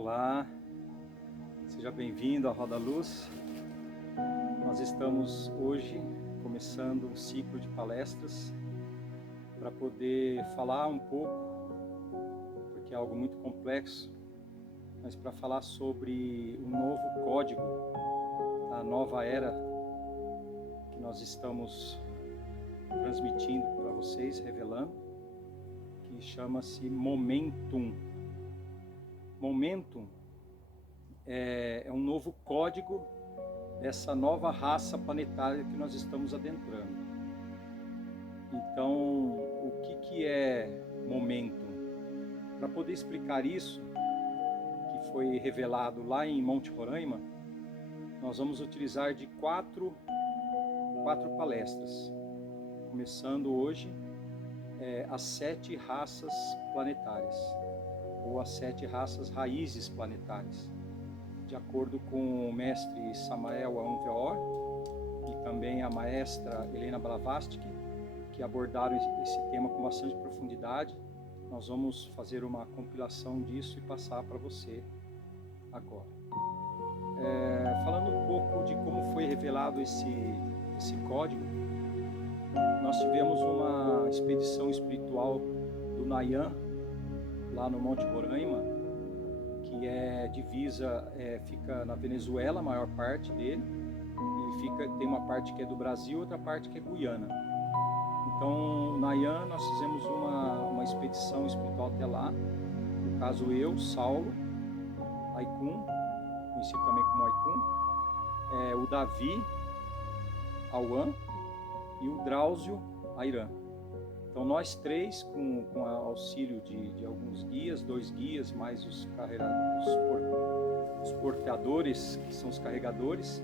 Olá, seja bem-vindo à Roda Luz. Nós estamos hoje começando um ciclo de palestras para poder falar um pouco, porque é algo muito complexo, mas para falar sobre o novo código, a nova era que nós estamos transmitindo para vocês, revelando, que chama-se Momentum. Momentum é um novo código dessa nova raça planetária que nós estamos adentrando. Então, o que é Momentum? Para poder explicar isso, que foi revelado lá em Monte Roraima, nós vamos utilizar de quatro palestras. Começando hoje, as 7 raças planetárias, ou as 7 raças raízes planetárias, de acordo com o mestre Samael Aun Weor e também a maestra Helena Blavatsky, que abordaram esse tema com bastante profundidade. Nós vamos fazer uma compilação disso e passar para você agora. Falando um pouco de como foi revelado esse código, nós tivemos uma expedição espiritual do Nayan, lá no Monte Roraima, que é divisa, fica na Venezuela, a maior parte dele, e tem uma parte que é do Brasil, outra parte que é Guiana. Então, Nayan, nós fizemos uma expedição espiritual até lá, no caso eu, Saulo, Aikun, conhecido também como Aikun, o Davi, Auan, e o Drauzio, Airan. Então nós 3, com auxílio de alguns guias, 2 guias, mais os portadores, que são os carregadores,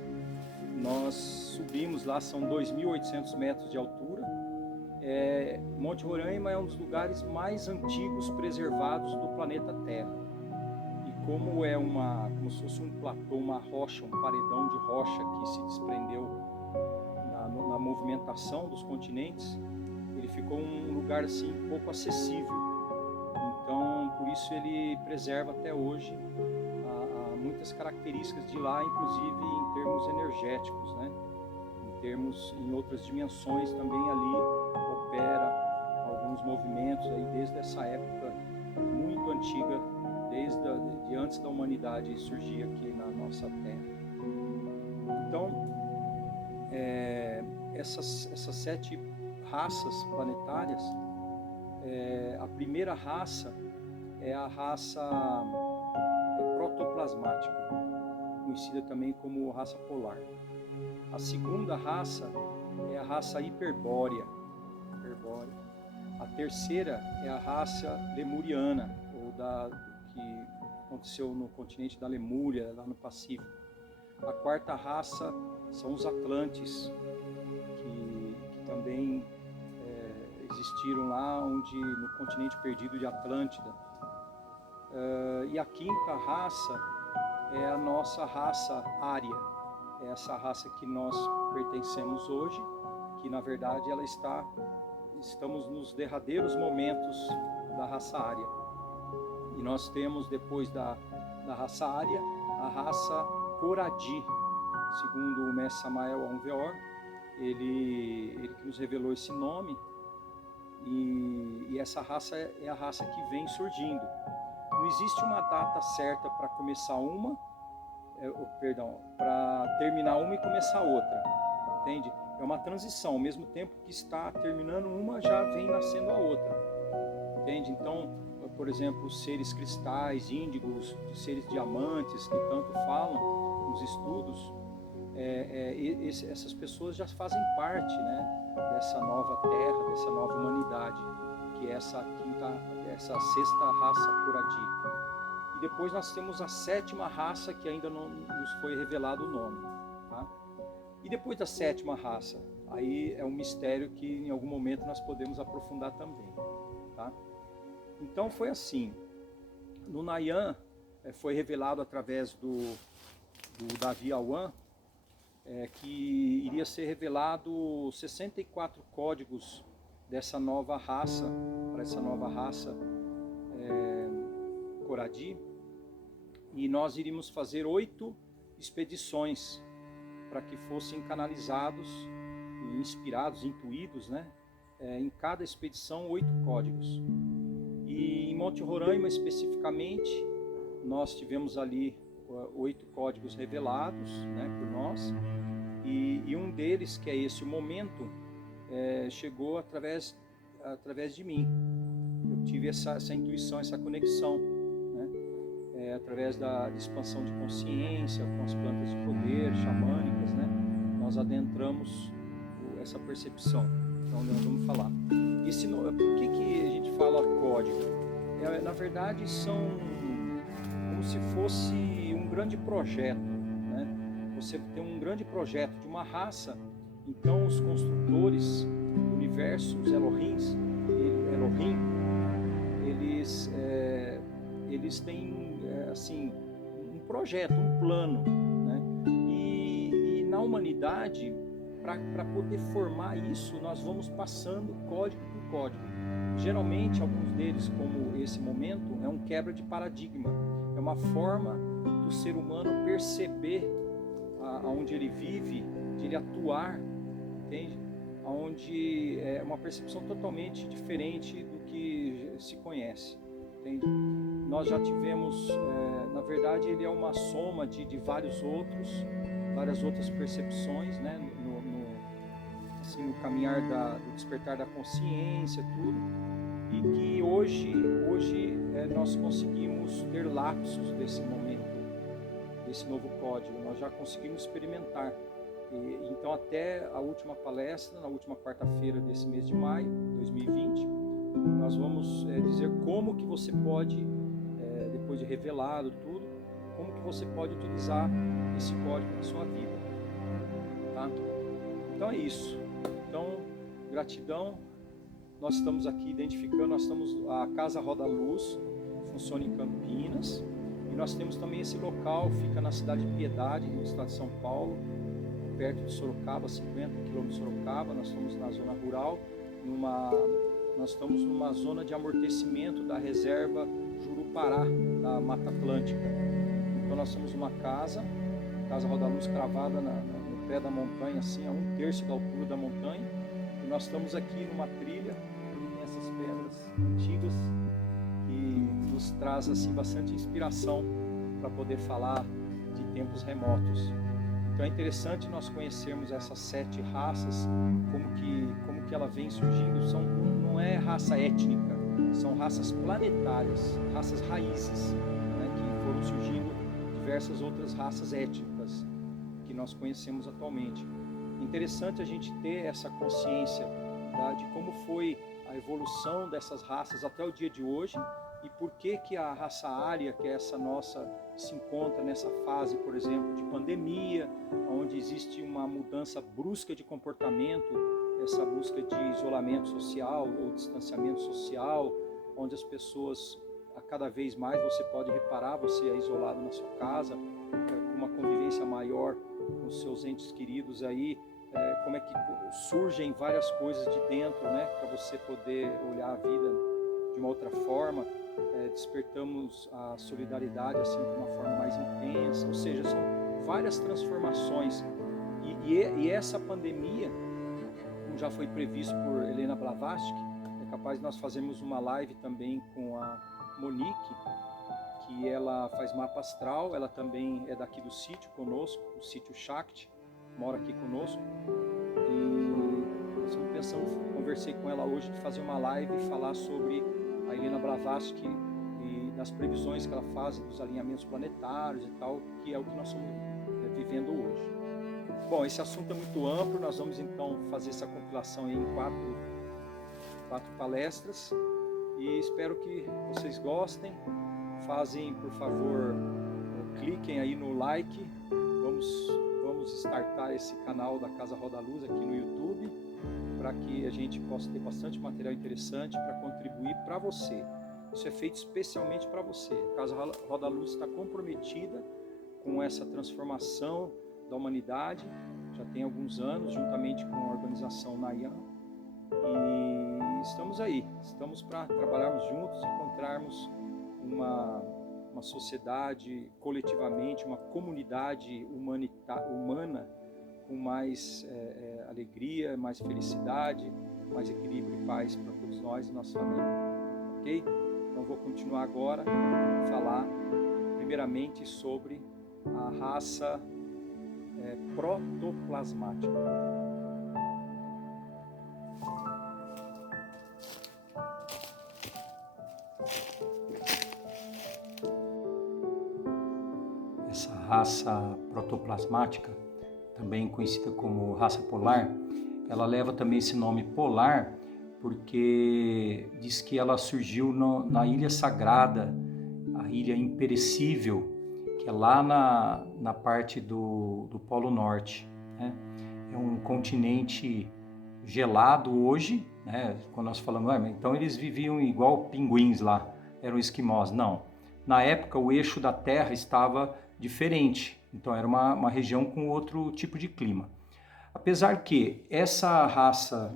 nós subimos lá, são 2.800 metros de altura. Monte Roraima é um dos lugares mais antigos preservados do planeta Terra. E como como se fosse um platô, uma rocha, um paredão de rocha que se desprendeu na movimentação dos continentes, ele ficou um lugar assim pouco acessível. Então, por isso ele preserva até hoje muitas características de lá, inclusive em termos energéticos, né? Em outras dimensões também ali opera alguns movimentos aí desde essa época muito antiga, de antes da humanidade surgir aqui na nossa Terra. Então, essas 7 raças planetárias, a primeira raça é a raça protoplasmática, conhecida também como raça polar. A segunda raça é a raça hiperbórea. A terceira é a raça lemuriana, que aconteceu no continente da Lemúria, lá no Pacífico. A quarta raça são os Atlantes, que também existiram lá no continente perdido de Atlântida. E a quinta raça é a nossa raça ária, é essa raça que nós pertencemos hoje, que na verdade estamos nos derradeiros momentos da raça ária. E nós temos, depois da raça ária, a raça Coradi, segundo o mestre Samael Aun Weor, ele que nos revelou esse nome. E essa raça é a raça que vem surgindo. Não existe uma data certa para começar para terminar uma e começar outra, entende? É uma transição, ao mesmo tempo que está terminando uma, já vem nascendo a outra, entende? Então, por exemplo, os seres cristais, índigos, seres diamantes, que tanto falam nos estudos, essas pessoas já fazem parte, né, dessa nova terra, dessa nova humanidade, que é essa 6ª raça Coradi. E depois nós temos a 7ª raça, que ainda não nos foi revelado o nome, tá? E depois da 7ª raça, aí é um mistério que em algum momento nós podemos aprofundar também, tá? Então foi assim, no Nayan foi revelado através do Davi Auan, que iria ser revelado 64 códigos dessa nova raça, para essa nova raça Coradi, e nós iríamos fazer 8 expedições para que fossem canalizados, inspirados, intuídos, né? Em cada expedição 8 códigos. E em Monte Roraima especificamente, nós tivemos ali 8 códigos revelados, né, por nós, e um deles, que é esse o momento, chegou através de mim. Eu tive essa intuição, essa conexão, né, através da expansão de consciência, com as plantas de poder, xamânicas, né, nós adentramos essa percepção. Então nós vamos falar. Por que a gente fala código? Na verdade são como se fosse um grande projeto, né? Você tem um grande projeto de uma raça, então os construtores do universo, os Elohim, eles têm assim um projeto, um plano, né? E na humanidade, para poder formar isso, nós vamos passando código por código. Geralmente, alguns deles, como esse momento, é um quebra de paradigma. É uma forma do ser humano perceber aonde ele vive, de ele atuar, entende? Onde é uma percepção totalmente diferente do que se conhece, entende? Nós já tivemos, na verdade, ele é uma soma de várias outras percepções, né? No caminhar do despertar da consciência, tudo, e que hoje nós conseguimos ter lapsos desse momento, desse novo código, nós já conseguimos experimentar. Então, até a última palestra, na última quarta-feira desse mês de maio de 2020, nós vamos dizer como que você pode, depois de revelado tudo, como que você pode utilizar esse código na sua vida, tá? Então é isso. Então, gratidão. Nós estamos aqui identificando, a Casa Roda Luz, funciona em Campinas, e nós temos também esse local, fica na cidade de Piedade, no estado de São Paulo, perto de Sorocaba, 50 quilômetros de Sorocaba. Nós estamos na zona rural, nós estamos numa zona de amortecimento da reserva Jurupará, da Mata Atlântica. Então nós temos uma Casa Roda Luz cravada no pé da montanha, assim, a 1/3 da altura da montanha, e nós estamos aqui numa trilha, onde tem essas pedras antigas, que nos traz assim, bastante inspiração para poder falar de tempos remotos. Então é interessante nós conhecermos essas 7 raças, como que ela vem surgindo. Não é raça étnica, são raças planetárias, raças raízes, né, que foram surgindo diversas outras raças étnicas que nós conhecemos atualmente. Interessante a gente ter essa consciência, tá, de como foi a evolução dessas raças até o dia de hoje, e por que a raça ária, que é essa nossa, se encontra nessa fase, por exemplo, de pandemia, onde existe uma mudança brusca de comportamento, essa busca de isolamento social ou distanciamento social, onde as pessoas, a cada vez mais você pode reparar, você é isolado na sua casa, com uma convivência maior com os seus entes queridos aí, como é que surgem várias coisas de dentro, né, para você poder olhar a vida de uma outra forma. Despertamos a solidariedade assim de uma forma mais intensa, ou seja, são várias transformações, e essa pandemia, como já foi previsto por Helena Blavatsky, é capaz de nós fazermos uma live também com a Monique, que ela faz mapa astral, ela também é daqui do sítio conosco, o sítio Shakti, mora aqui conosco, e estamos pensando, conversei com ela hoje de fazer uma live e falar sobre a Helena Blavatsky e das previsões que ela faz dos alinhamentos planetários e tal, que é o que nós estamos vivendo hoje. Bom, esse assunto é muito amplo, nós vamos então fazer essa compilação em 4 palestras, e espero que vocês gostem. Por favor, cliquem aí no like, vamos startar esse canal da Casa Roda Luz aqui no YouTube, para que a gente possa ter bastante material interessante para contribuir para você. Isso é feito especialmente para você. A Casa Roda Luz está comprometida com essa transformação da humanidade, já tem alguns anos, juntamente com a organização Nayan, e estamos para trabalharmos juntos, encontrarmos uma sociedade coletivamente, uma comunidade humana com mais alegria, mais felicidade, mais equilíbrio e paz para todos nós e nossa família, ok? Então vou continuar agora a falar primeiramente sobre a raça protoplasmática. Essa raça protoplasmática, também conhecida como raça polar, ela leva também esse nome polar porque diz que ela surgiu na Ilha Sagrada, a Ilha Imperecível, que é lá na parte do Polo Norte, né? É um continente gelado hoje, né? Quando nós falamos, então eles viviam igual pinguins lá, eram esquimós. Não, na época o eixo da Terra estava diferente, então era uma região com outro tipo de clima. Apesar que essa raça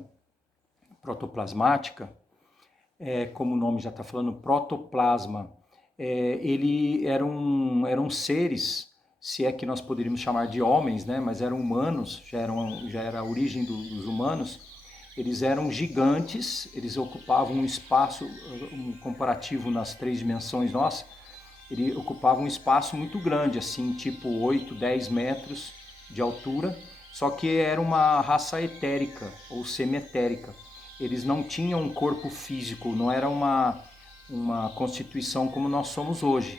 protoplasmática, como o nome já está falando, protoplasma, ele eram seres, se é que nós poderíamos chamar de homens, né? Mas eram humanos, já era a origem dos humanos. Eles eram gigantes, eles ocupavam um espaço, um comparativo nas 3 dimensões nossas, ele ocupava um espaço muito grande, assim, tipo 8, 10 metros de altura, só que era uma raça etérica ou semi-etérica. Eles não tinham um corpo físico, não era uma constituição como nós somos hoje,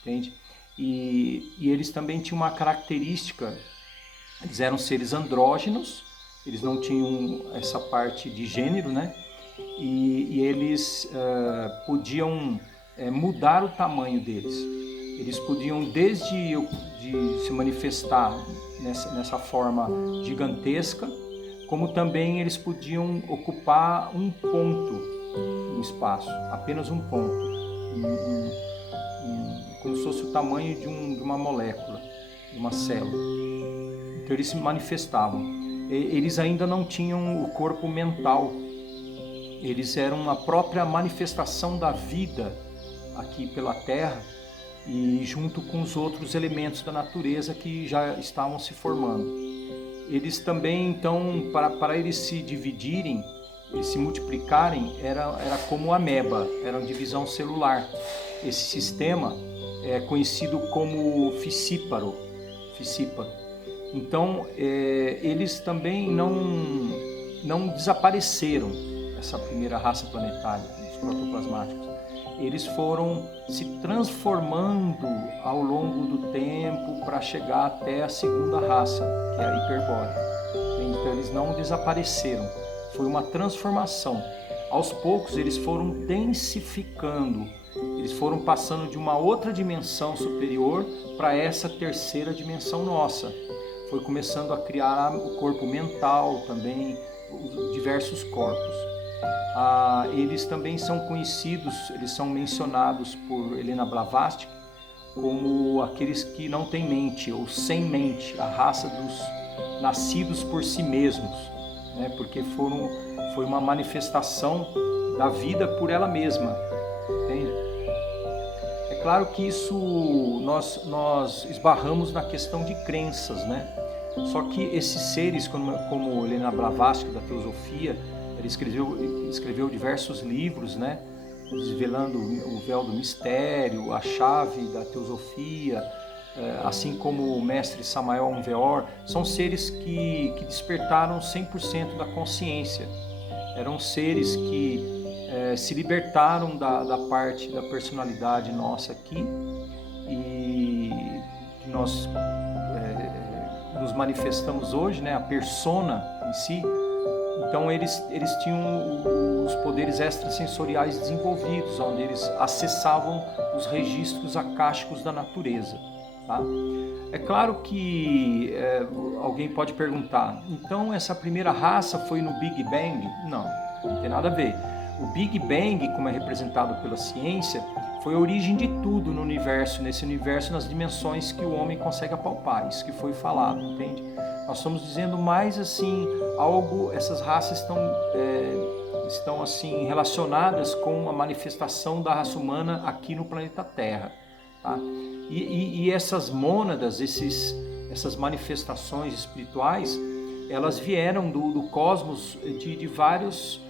entende? E eles também tinham uma característica, eles eram seres andrógenos, eles não tinham essa parte de gênero, né? E eles podiam mudar o tamanho deles. Eles podiam desde de se manifestar nessa forma gigantesca, como também eles podiam ocupar um ponto no espaço, apenas um ponto, como se fosse o tamanho de uma molécula, de uma célula. Então eles se manifestavam. Eles ainda não tinham o corpo mental, eles eram a própria manifestação da vida aqui pela Terra e junto com os outros elementos da natureza que já estavam se formando. Eles também, então, para eles se dividirem, eles se multiplicarem, era como ameba, era uma divisão celular. Esse sistema é conhecido como fissíparo. Então, eles também não desapareceram, essa primeira raça planetária, os protoplasmáticos. Eles foram se transformando ao longo do tempo para chegar até a segunda raça, que é a hiperbórea. Então eles não desapareceram, foi uma transformação. Aos poucos eles foram densificando, eles foram passando de uma outra dimensão superior para essa terceira dimensão nossa. Foi começando a criar o corpo mental também, diversos corpos. Eles também são conhecidos, eles são mencionados por Helena Blavatsky como aqueles que não têm mente ou sem mente, a raça dos nascidos por si mesmos, né? Porque foi uma manifestação da vida por ela mesma, entende? É claro que isso nós esbarramos na questão de crenças, né? Só que esses seres, como Helena Blavatsky da Teosofia, ele escreveu diversos livros, né, desvelando o véu do mistério, a chave da teosofia, assim como o mestre Samael Aun Weor. São seres que despertaram 100% da consciência. Eram seres que se libertaram da parte da personalidade nossa aqui e que nós nos manifestamos hoje, né, a persona em si. Então eles tinham os poderes extrasensoriais desenvolvidos, onde eles acessavam os registros acásticos da natureza. Tá? É claro que alguém pode perguntar, então essa primeira raça foi no Big Bang? Não tem nada a ver. O Big Bang, como é representado pela ciência, foi a origem de tudo no universo, nesse universo, nas dimensões que o homem consegue apalpar, isso que foi falado, entende? Nós estamos dizendo mais assim, essas raças estão assim relacionadas com a manifestação da raça humana aqui no planeta Terra. tá? E essas mônadas, essas manifestações espirituais, elas vieram do cosmos de várias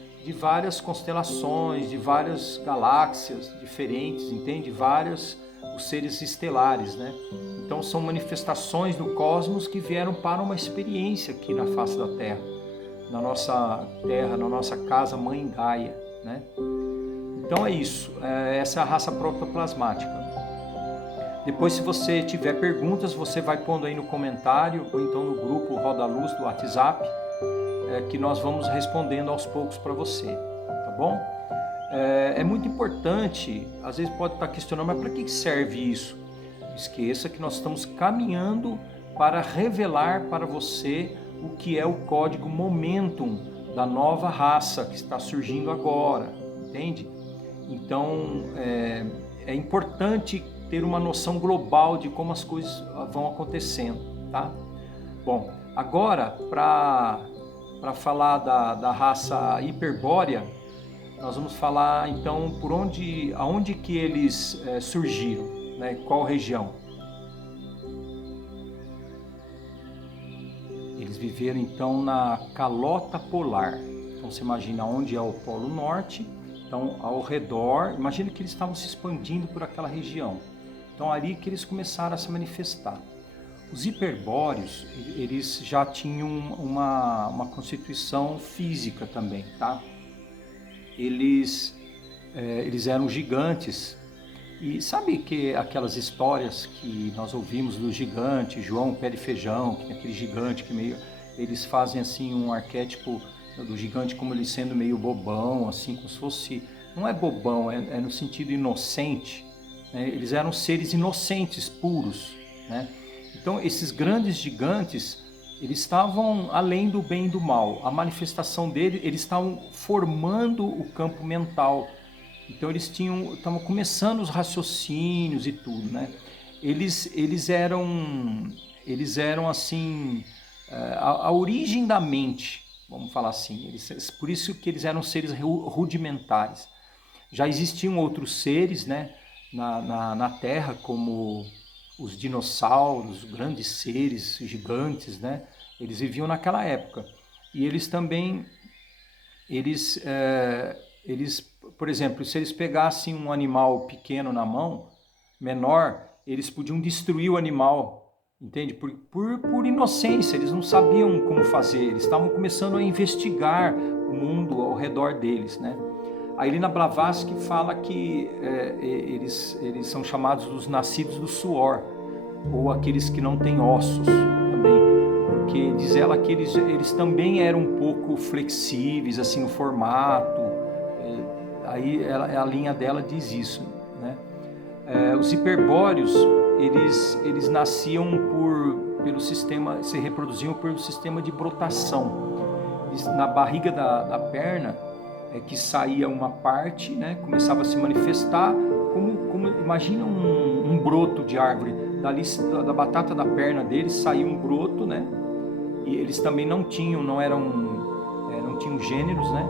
constelações, de várias galáxias diferentes, entende? Vários os seres estelares, né? Então são manifestações do cosmos que vieram para uma experiência aqui na face da Terra, na nossa casa Mãe Gaia, né? Então é isso, essa é a raça protoplasmática. Depois, se você tiver perguntas, você vai pondo aí no comentário ou então no grupo Roda Luz do WhatsApp, que nós vamos respondendo aos poucos para você, tá bom? É muito importante, às vezes pode estar questionando, mas para que serve isso? Esqueça que nós estamos caminhando para revelar para você o que é o código Momentum da nova raça que está surgindo agora, entende? Então, é importante ter uma noção global de como as coisas vão acontecendo, tá? Bom, agora, para falar da raça hiperbórea, nós vamos falar então aonde que eles surgiram, né? Qual região? Eles viveram então na calota polar. Então você imagina onde é o Polo Norte, então ao redor, imagina que eles estavam se expandindo por aquela região. Então ali que eles começaram a se manifestar. Os hiperbóreos, eles já tinham uma constituição física também, tá? Eles eram gigantes. E sabe que aquelas histórias que nós ouvimos do gigante, João Pé de Feijão, que tem aquele gigante que eles fazem assim um arquétipo do gigante como ele sendo meio bobão, assim, como se fosse, não é bobão, é no sentido inocente, né? Eles eram seres inocentes, puros, né? Então esses grandes gigantes, eles estavam além do bem e do mal. A manifestação deles, eles estavam formando o campo mental. Então eles estavam começando os raciocínios e tudo, né? Eles eram assim, a origem da mente, vamos falar assim. Por isso que eles eram seres rudimentares. Já existiam outros seres, né, na Terra, como os dinossauros, grandes seres gigantes, né? Eles viviam naquela época. E eles também, por exemplo, se eles pegassem um animal pequeno na mão, menor, eles podiam destruir o animal, entende? Por inocência, eles não sabiam como fazer, eles estavam começando a investigar o mundo ao redor deles, né? A Helena Blavatsky fala que eles são chamados dos nascidos do suor, ou aqueles que não têm ossos também, porque diz ela que eles também eram um pouco flexíveis, assim, no formato. Aí a linha dela diz isso, né? Os hiperbóreos, eles nasciam pelo sistema, se reproduziam pelo sistema de brotação. Na barriga da perna que saía uma parte, né? Começava a se manifestar como imagina um broto de árvore. Dali da batata da perna deles saía um broto, né? E eles também não tinham gêneros, né?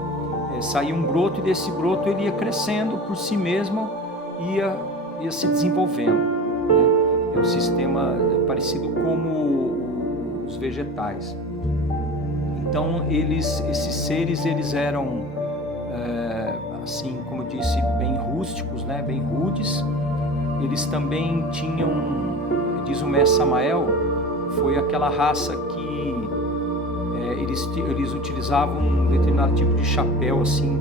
Saía um broto e desse broto ele ia crescendo por si mesmo, ia se desenvolvendo, né? É um sistema parecido como os vegetais. Então esses seres eles eram assim como eu disse, bem rústicos, né? Bem rudes. Eles também tinham, diz o mestre Samael, foi aquela raça que eles utilizavam um determinado tipo de chapéu, assim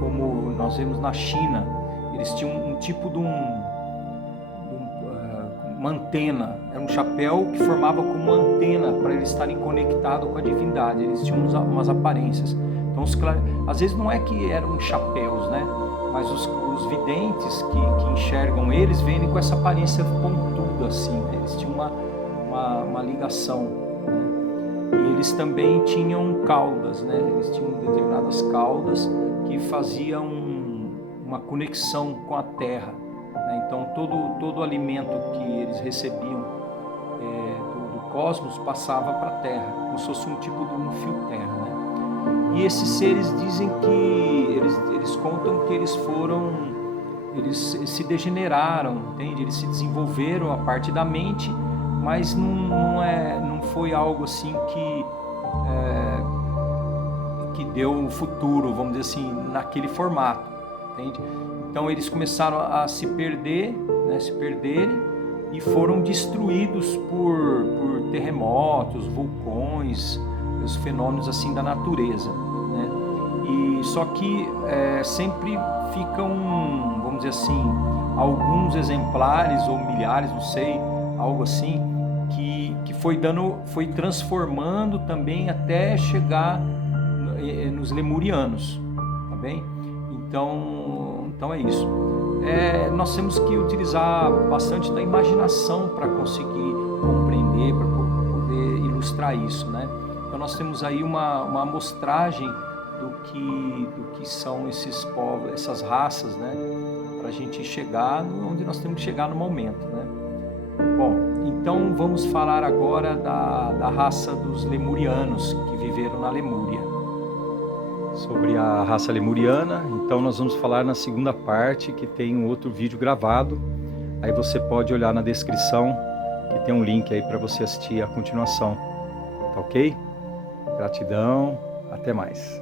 como nós vemos na China. Eles tinham um tipo de uma antena, era um chapéu que formava como uma antena para eles estarem conectados com a divindade. Eles tinham umas aparências. Então, às vezes não é que eram chapéus, né? Mas os videntes que enxergam eles vêm com essa aparência pontuda, assim, né? Eles tinham uma ligação, né? E eles também tinham caudas, né? Eles tinham determinadas caudas que faziam uma conexão com a terra, né? Então todo o alimento que eles recebiam do cosmos passava para a terra, como se fosse um tipo de um fio terra, né? E esses seres dizem que eles contam que eles foram eles se degeneraram, entende? Eles se desenvolveram a parte da mente, mas não foi algo assim que deu um futuro, vamos dizer assim, naquele formato, entende? Então eles começaram a se perder, né, se perderem, e foram destruídos por terremotos, vulcões, os fenômenos assim da natureza, né? E só que sempre ficam, vamos dizer assim, alguns exemplares ou milhares, não sei, algo assim, que foi transformando também até chegar nos lemurianos, tá bem? Então é isso. Nós temos que utilizar bastante da imaginação para conseguir compreender, para poder ilustrar isso, né? Então nós temos aí uma amostragem do que são esses povos, essas raças, né? Para a gente chegar onde nós temos que chegar no momento, né? Bom, então vamos falar agora da raça dos lemurianos que viveram na Lemúria. Sobre a raça lemuriana, então nós vamos falar na segunda parte, que tem um outro vídeo gravado. Aí você pode olhar na descrição, que tem um link aí para você assistir a continuação. Tá ok? Gratidão, até mais.